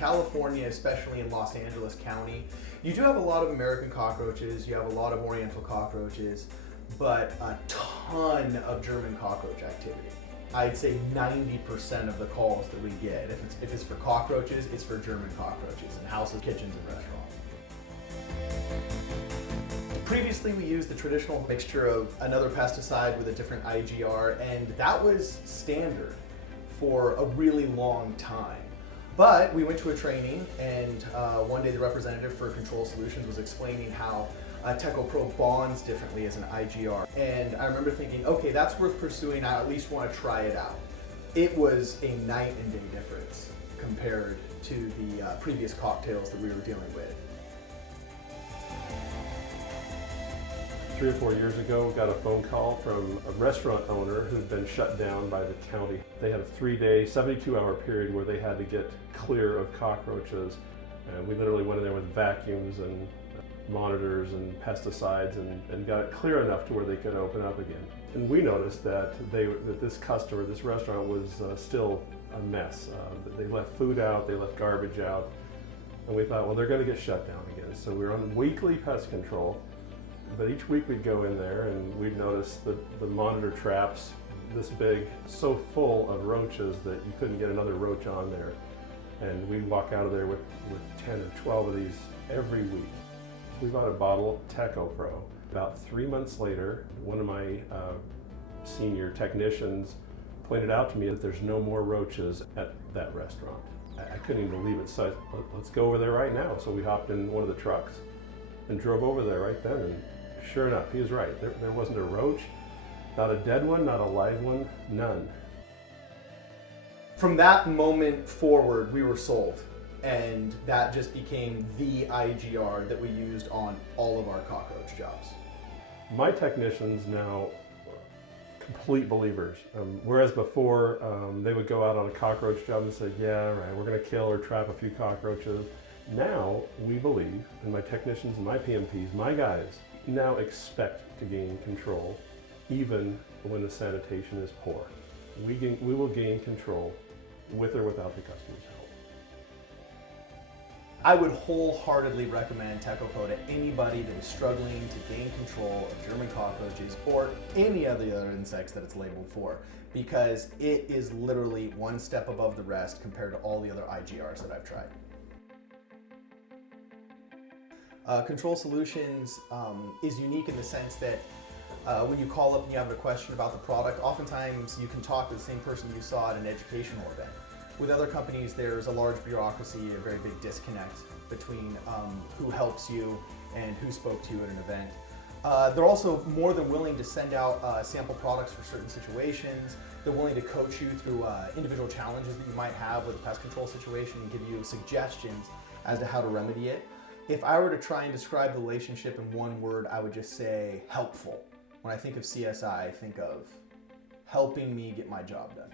California, especially in Los Angeles County, you do have a lot of American cockroaches, you have a lot of Oriental cockroaches, but a ton of German cockroach activity. I'd say 90% of the calls that we get, if it's for cockroaches, it's for German cockroaches in houses, kitchens, and restaurants. Previously, we used the traditional mixture of another pesticide with a different IGR, and that was standard for a really long time. But we went to a training, and one day the representative for Control Solutions was explaining how Tekko Pro bonds differently as an IGR. And I remember thinking, okay, that's worth pursuing. I at least want to try it out. It was a night and day difference compared to the previous cocktails that we were dealing with. 3 or 4 years ago, we got a phone call from a restaurant owner who'd been shut down by the county. They had a 3-day, 72-hour period where they had to get clear of cockroaches. And we literally went in there with vacuums and monitors and pesticides and got it clear enough to where they could open up again. And we noticed that this customer, this restaurant, was still a mess. They left food out, they left garbage out, and we thought, well, they're going to get shut down again. So we were on weekly pest control, but each week we'd go in there and we'd notice the monitor traps this big, so full of roaches that you couldn't get another roach on there. And we'd walk out of there with 10 or 12 of these every week. We bought a bottle of Tekko Pro. About 3 months later, one of my senior technicians pointed out to me that there's no more roaches at that restaurant. I couldn't even believe it, so let's go over there right now. So we hopped in one of the trucks and drove over there right then, and sure enough, he was right. There wasn't a roach, not a dead one, not a live one, none. From that moment forward, we were sold. And that just became the IGR that we used on all of our cockroach jobs. My technicians now are complete believers. Whereas before, they would go out on a cockroach job and say, yeah, right, we're going to kill or trap a few cockroaches. Now we believe, and my technicians, my PMPs, my guys, now expect to gain control even when the sanitation is poor. We will gain control with or without the customer's help. I would wholeheartedly recommend Tekko Pro to anybody that is struggling to gain control of German cockroaches or any of the other insects that it's labeled for, because it is literally one step above the rest compared to all the other IGRs that I've tried. Control Solutions is unique in the sense that when you call up and you have a question about the product, oftentimes you can talk to the same person you saw at an educational event. With other companies, there's a large bureaucracy, a very big disconnect between who helps you and who spoke to you at an event. They're also more than willing to send out sample products for certain situations. They're willing to coach you through individual challenges that you might have with a pest control situation and give you suggestions as to how to remedy it. If I were to try and describe the relationship in one word, I would just say helpful. When I think of CSI, I think of helping me get my job done.